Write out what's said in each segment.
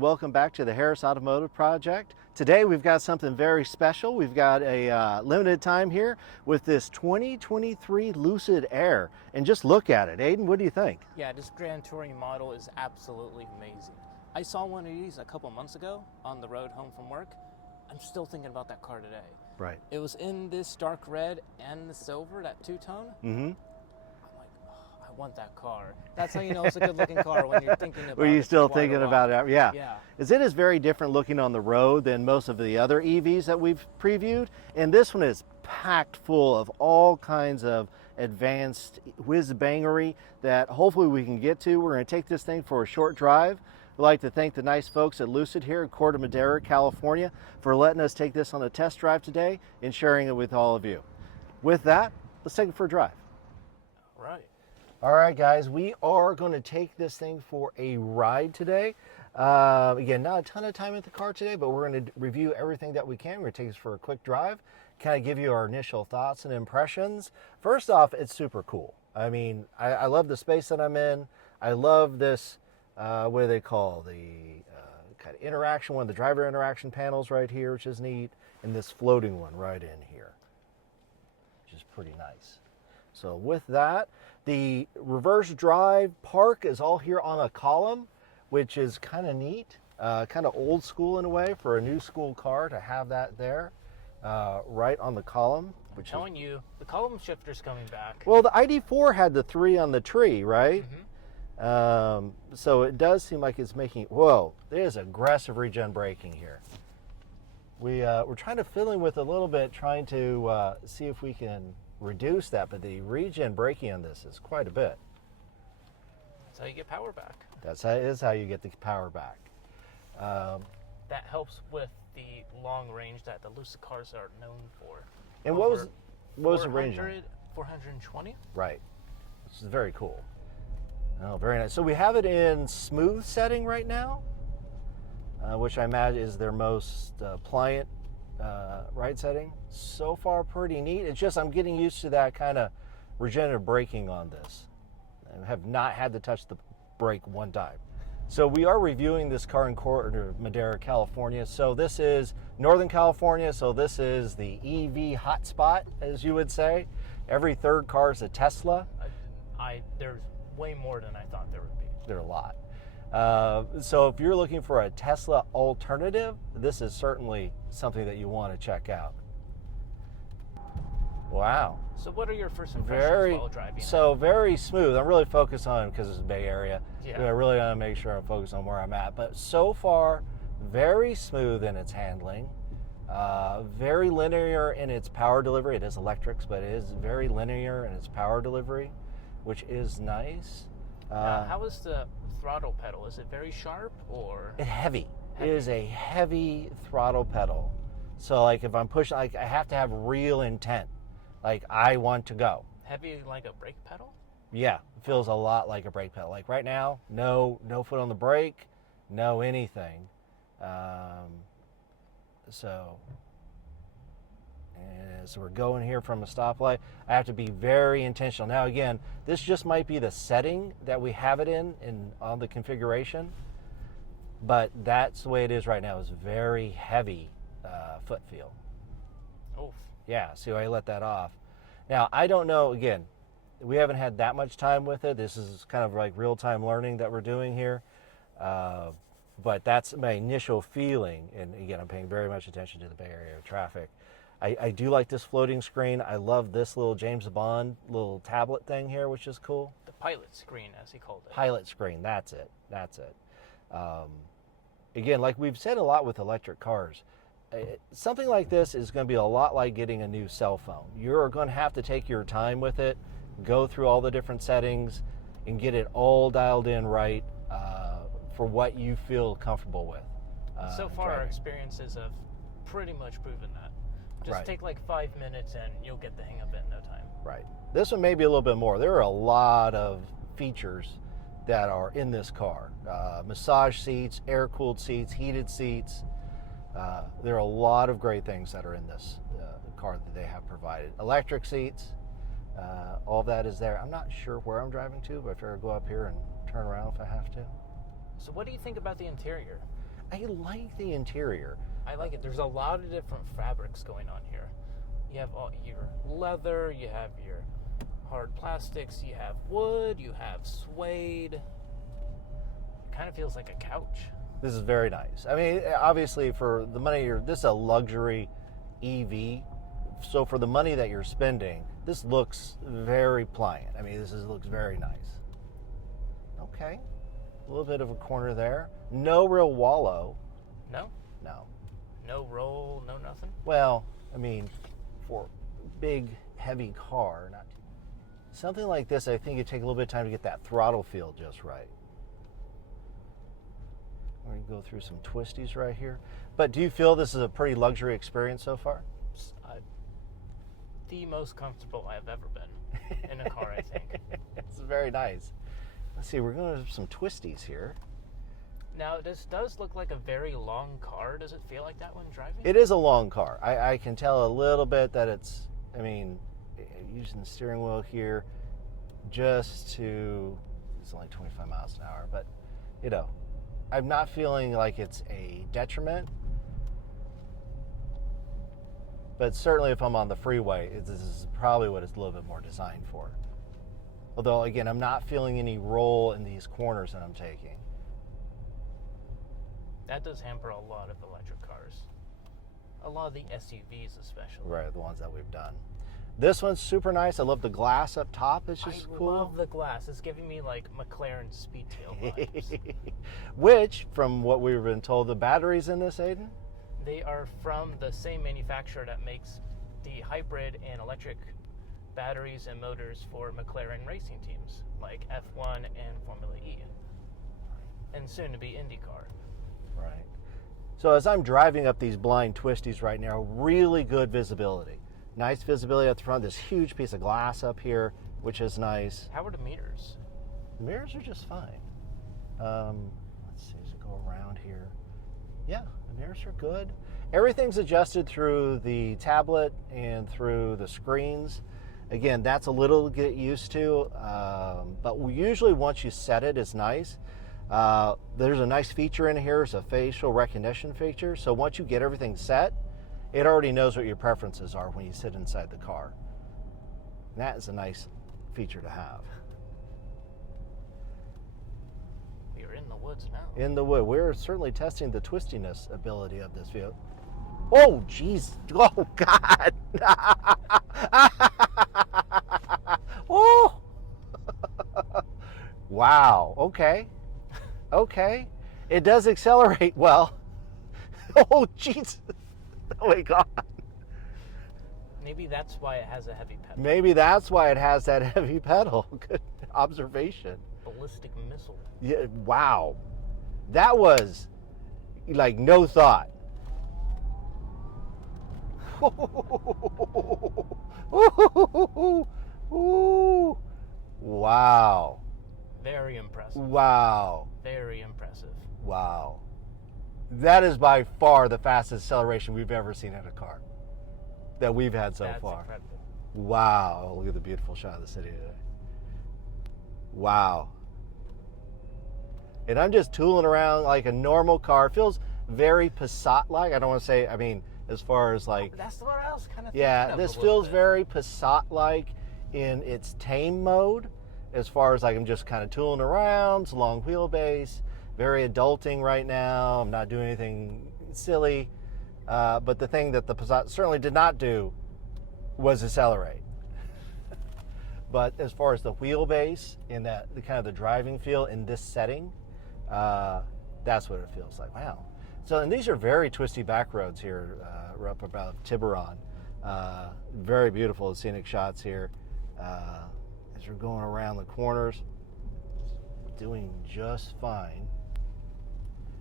and welcome back to the Harris Automotive Project. Today we've got something very special. We've got a limited time here with this 2023 Lucid Air. And just look at it. Ayden, what do you think? Yeah, this Grand Touring model is absolutely amazing. I saw one of these a couple months ago on the road home from work. I'm still thinking about that car today. Right. It was in this dark red and the silver, that two-tone. Mm-hmm. I want that car. That's how you know it's a good-looking car, when you're thinking about it. Were you still for quite a thinking while. about it? Yeah. Yeah. As it is very different looking on the road than most of the other EVs that we've previewed. And this one is packed full of all kinds of advanced whiz-bangery that hopefully we can get to. We're going to take this thing for a short drive. We'd like to thank the nice folks at Lucid here in Corte Madera, California, for letting us take this on a test drive today and sharing it with all of you. With that, let's take it for a drive. All right. All right, guys, we are going to take this thing for a ride today. Again, not a ton of time at the car today, but we're going to review everything that we can. We're going to take this for a quick drive, kind of give you our initial thoughts and impressions. First off, it's super cool. I mean, I love the space that I'm in. I love this, what do they call the kind of interaction, one of the driver interaction panels right here, which is neat, and this floating one right in here, which is pretty nice. So with that, the reverse drive park is all here on a column, which is kind of neat, kind of old school in a way for a new school car to have that there, right on the column. I'm telling you, the column shifter's coming back. Well, the ID4 had the 3 on the tree, right? Mm-hmm. So it does seem like it's making, whoa, there's aggressive regen braking here. We're trying to fill in with a little bit, trying to see if we can reduce that, but the regen braking on this is quite a bit. That's how you get power back. Is how you get the power back. That helps with the long range that the Lucid cars are known for. And what was the range? 420. Right. This is very cool. Oh, very nice. So we have it in smooth setting right now, which I imagine is their most pliant ride setting. So far, pretty neat. It's just I'm getting used to that kind of regenerative braking on this. I have not had to touch the brake one time. So we are reviewing this car in Corte Madera, California. So this is Northern California. So this is the EV hotspot, as you would say. Every third car is a Tesla. There's way more than I thought there would be. There are a lot. So if you're looking for a Tesla alternative, this is certainly something that you want to check out. Wow. So what are your first impressions while driving? So very smooth. I'm really focused on, because it's the Bay Area, yeah. I really want to make sure I'm focused on where I'm at. But so far, very smooth in its handling. Very linear in its power delivery. It is electrics, but it is very linear in its power delivery, which is nice. How is the throttle pedal? Is it very sharp or? Heavy. It is a heavy throttle pedal. So like if I'm pushing, like I have to have real intent. Like I want to go. Heavy like a brake pedal? Yeah, it feels a lot like a brake pedal. Like right now, no foot on the brake, no anything. So we're going here from a stoplight. I have to be very intentional. Now again, this just might be the setting that we have it in on the configuration, but that's the way it is right now. It's very heavy foot feel. Oof. Yeah, see why I let that off. Now, I don't know, again, we haven't had that much time with it. This is kind of like real-time learning that we're doing here. But that's my initial feeling. And again, I'm paying very much attention to the Bay Area traffic. I do like this floating screen. I love this little James Bond little tablet thing here, which is cool. The pilot screen, as he called it. Pilot screen, that's it. Again, like we've said a lot with electric cars, something like this is going to be a lot like getting a new cell phone. You're going to have to take your time with it, go through all the different settings, and get it all dialed in right for what you feel comfortable with. So far, our experiences have pretty much proven that. Just take like 5 minutes and you'll get the hang of it in no time. Right. This one may be a little bit more. There are a lot of features that are in this car. Massage seats, air-cooled seats, heated seats. There are a lot of great things that are in this car that they have provided. Electric seats, all of that is there. I'm not sure where I'm driving to, but I figure I'll go up here and turn around if I have to. So what do you think about the interior? I like the interior. I like it. There's a lot of different fabrics going on here. You have all your leather, you have your hard plastics, you have wood, you have suede. It kind of feels like a couch. This is very nice. I mean, obviously, for the money this is a luxury EV. So for the money that you're spending, this looks very pliant. I mean, looks very nice. Okay. A little bit of a corner there. No real wallow. No? No. No roll, no nothing? Well, I mean, for big, heavy car, not something like this, I think it'd take a little bit of time to get that throttle feel just right. We're going to go through some twisties right here. But do you feel this is a pretty luxury experience so far? The most comfortable I've ever been in a car, I think. It's very nice. Let's see, we're going to do some twisties here. Now, this does look like a very long car. Does it feel like that when driving? It is a long car. I can tell a little bit that it's, I mean, using the steering wheel here it's only 25 miles an hour, but, you know, I'm not feeling like it's a detriment. But certainly if I'm on the freeway, this is probably what it's a little bit more designed for. Although, again, I'm not feeling any roll in these corners that I'm taking. That does hamper a lot of electric cars. A lot of the SUVs especially. Right, the ones that we've done. This one's super nice. I love the glass up top. It's just cool. I love the glass. It's giving me like McLaren Speedtail vibes. Which, from what we've been told, the batteries in this, Ayden? They are from the same manufacturer that makes the hybrid and electric batteries and motors for McLaren racing teams like F1 and Formula E. And soon to be IndyCar. Right. So as I'm driving up these blind twisties right now, really good visibility. Nice visibility at the front. This huge piece of glass up here, which is nice. How are the mirrors? The mirrors are just fine. Let's see, as we go around here. Yeah, the mirrors are good. Everything's adjusted through the tablet and through the screens. Again, that's a little to get used to, but usually once you set it, it's nice. There's a nice feature in here. It's a facial recognition feature. So once you get everything set, it already knows what your preferences are when you sit inside the car. And that is a nice feature to have. We're in the woods now. In the wood. We're certainly testing the twistiness ability of this vehicle. Oh, jeez. Oh, God. Oh. Wow. Okay. Okay. It does accelerate well. Oh, jeez. Oh, my God. Maybe that's why it has a heavy pedal. Maybe that's why it has that heavy pedal. Good observation. Ballistic missile. Yeah, wow. That was like no thought. Wow. Very impressive. Wow. Very impressive. Wow. That is by far the fastest acceleration we've ever seen in a car that we've had so That's far. incredible. Wow. Look at the beautiful shot of the city today. Wow. And I'm just tooling around like a normal car. It feels very Passat-like. I don't want to say, I mean, as far as like... That's what I was kind of Yeah, thinking of this a little feels bit. very Passat-like in its tame mode. As far as like I'm just kind of tooling around. It's a long wheelbase. Very adulting right now. I'm not doing anything silly. But the thing that the Passat certainly did not do was accelerate. But as far as the wheelbase and the kind of the driving feel in this setting, that's what it feels like. Wow. So, and these are very twisty back roads here. We're up about Tiburon. Very beautiful scenic shots here. As we're going around the corners, doing just fine.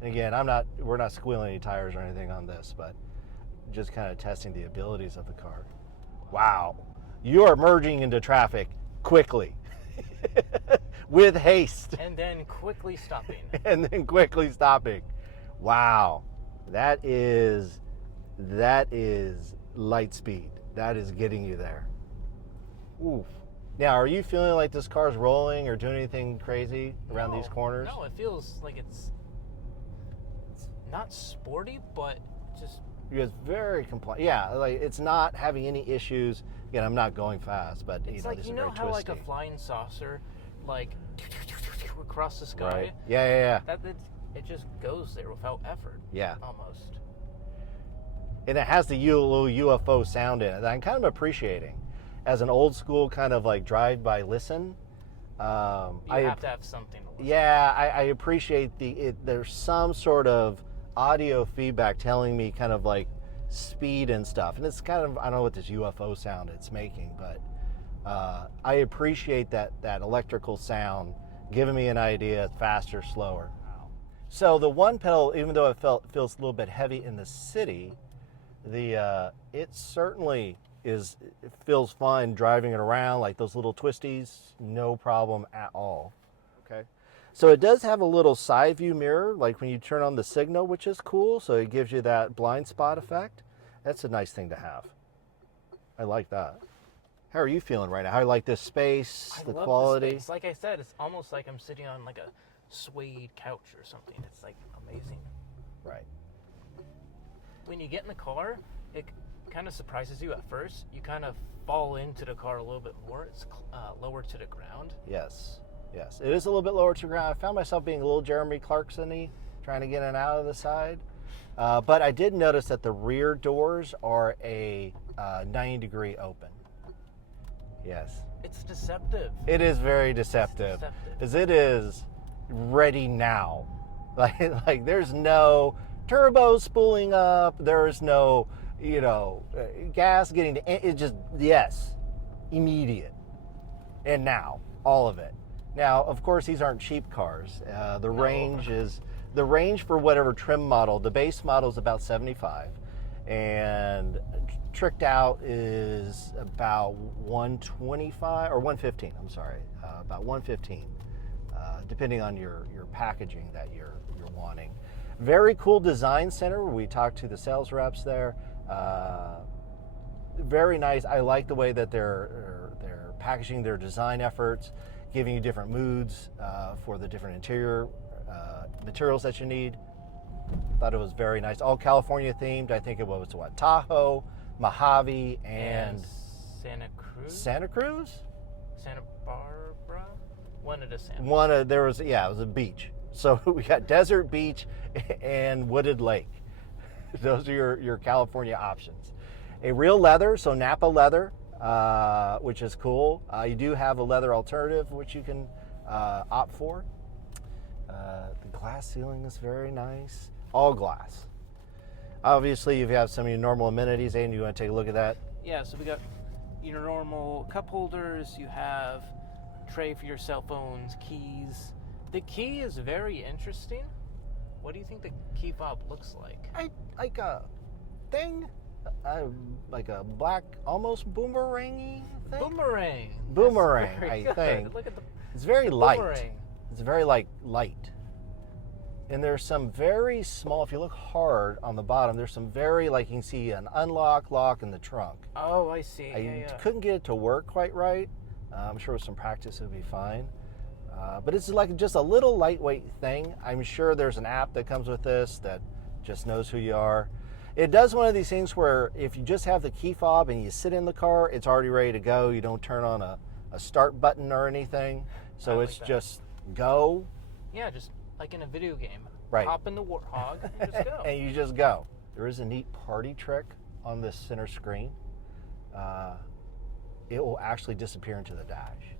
And again, we're not squealing any tires or anything on this, but just kind of testing the abilities of the car. Wow. You are merging into traffic quickly with haste. And then quickly stopping. And then quickly stopping. Wow. That is light speed. That is getting you there. Oof. Now, are you feeling like this car's rolling or doing anything crazy around these corners? No, it feels like it's not sporty, but just It's very compliant. Yeah, like it's not having any issues. Again, I'm not going fast, but it's like, this you is know very how like a twisty. flying saucer, like across the sky. Right. Yeah. It just goes there without effort. Yeah. Almost. And it has the little UFO sound in it that I'm kind of appreciating. As an old school kind of like drive-by listen, You have to have something to listen. yeah, I appreciate there's some sort of audio feedback telling me kind of like speed and stuff. And it's kind of, I don't know what this UFO sound it's making, but I appreciate that electrical sound giving me an idea, faster, slower. So the one pedal, even though it feels a little bit heavy in the city, it certainly it feels fun driving it around, like those little twisties, no problem at all. Okay. So it does have a little side view mirror, like when you turn on the signal, which is cool. So it gives you that blind spot effect. That's a nice thing to have. I like that. How are you feeling right now? How do you like this space, I the love quality? The space. Like I said, it's almost like I'm sitting on like a suede couch or something. It's like amazing. Right. When you get in the car, it kind of surprises you at first. You kind of fall into the car a little bit more. It's lower to the ground. Yes. It is a little bit lower to the ground. I found myself being a little Jeremy Clarkson-y, trying to get in and out of the side. But I did notice that the rear doors are a 90-degree open. Yes. It's deceptive. It is very deceptive. Because it is ready now. Like there's no turbo spooling up. There's no, gas getting to, it just, yes, immediate. And now, all of it. Now, of course, these aren't cheap cars. The range for whatever trim model, the base model is about 75. And tricked out is about 125 or 115. I'm sorry, about 115, depending on your packaging that you're wanting. Very cool design center. We talked to the sales reps there. Very nice. I like the way that they're packaging their design efforts, giving you different moods for the different interior materials that you need. Thought it was very nice. All California themed. I think it was Tahoe, Mojave, and Santa Cruz. Santa Cruz? Santa Barbara. One of the Santa. It was a beach. So we got desert, beach, and wooded lake. Those are your California options. A real leather, so Napa leather, which is cool. You do have a leather alternative, which you can opt for. The glass ceiling is very nice. All glass. Obviously, you have some of your normal amenities. Ayden, you want to take a look at that? Yeah, so we got your normal cup holders. You have tray for your cell phones, keys. The key is very interesting. What do you think the key fob looks like? Like a thing, like a black, almost boomerang-y thing? Boomerang, I think. Look at the It's very light. boomerang. It's very light. And there's some very small, if you look hard on the bottom, there's some very, like you can see an unlock, lock in the trunk. Oh, I see. I couldn't get it to work quite right. I'm sure with some practice it would be fine. But it's like just a little lightweight thing. I'm sure there's an app that comes with this that just knows who you are. It does one of these things where if you just have the key fob and you sit in the car, it's already ready to go. You don't turn on a start button or anything. So like it's that. just go. Yeah, just like in a video game. Right. Hop in the Warthog and just go. And you just go. There is a neat party trick on this center screen. It will actually disappear into the dash.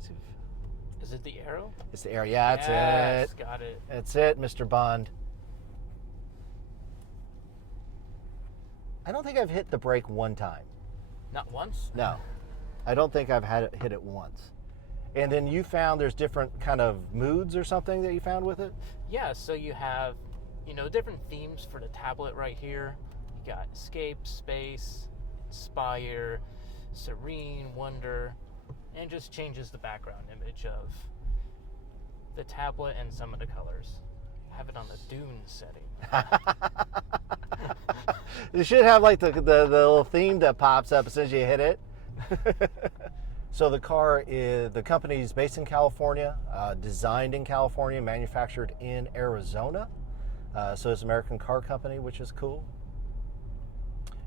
See if- Is it the arrow? It's the arrow. Yeah, that's Yes, it. got it. That's it, Mr. Bond. I don't think I've hit the brake one time. Not once? No. I don't think I've had it hit it once. And then you found there's different kind of moods or something that you found with it? Yeah, so you have, different themes for the tablet right here. You got escape, space, inspire, serene, wonder, and just changes the background image of the tablet and some of the colors. Have it on the dune setting. You should have like the little theme that pops up as soon as you hit it. So the company is based in California, designed in California, manufactured in Arizona. So it's an American car company, which is cool.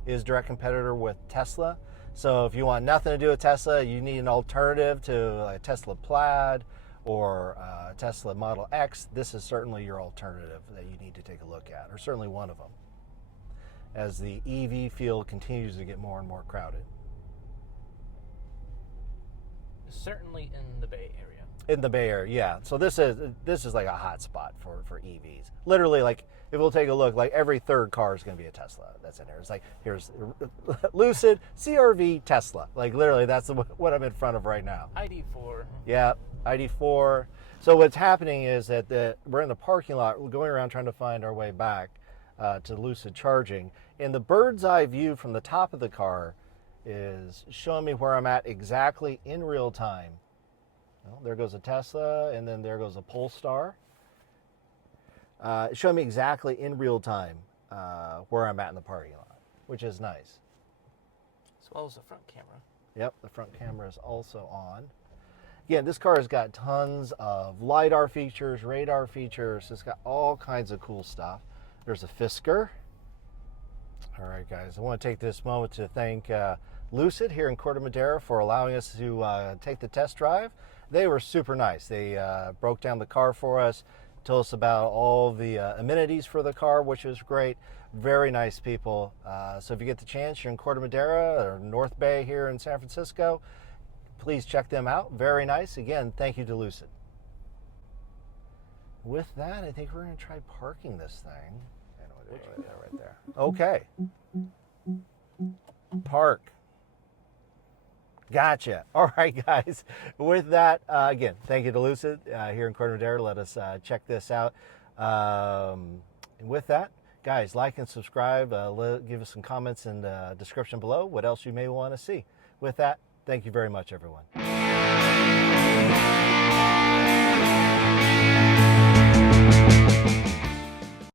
Is direct competitor with Tesla. So if you want nothing to do with Tesla, you need an alternative to like Tesla Plaid or Tesla Model X, this is certainly your alternative that you need to take a look at, or certainly one of them, as the EV field continues to get more and more crowded. Certainly in the Bay Area. In the Bay Area, yeah. So this is like a hot spot for EVs. Literally, like if we'll take a look, like every third car is going to be a Tesla that's in there. It's like here's Lucid, CRV, Tesla. Like literally, that's what I'm in front of right now. ID4. Yeah, ID4. So what's happening is that we're in the parking lot, we're going around trying to find our way back to Lucid charging, and the bird's eye view from the top of the car is showing me where I'm at exactly in real time. Well, there goes a Tesla, and then there goes a Polestar. Showing me exactly in real time where I'm at in the parking lot, which is nice. As well as the front camera. Yep, the front camera is also on. Again, this car has got tons of LiDAR features, radar features. It's got all kinds of cool stuff. There's a Fisker. All right, guys, I want to take this moment to thank Lucid here in Corte Madera for allowing us to take the test drive. They were super nice. They broke down the car for us, told us about all the amenities for the car, which was great. Very nice people. So if you get the chance, you're in Corte Madera or North Bay here in San Francisco, please check them out. Very nice. Again, thank you to Lucid. With that, I think we're going to try parking this thing. Right there. Okay. Park. Gotcha. All right, guys. With that, again, thank you to Lucid here in Corte Madera. Let us check this out. And with that, guys, like and subscribe. Give us some comments in the description below what else you may want to see. With that, thank you very much, everyone.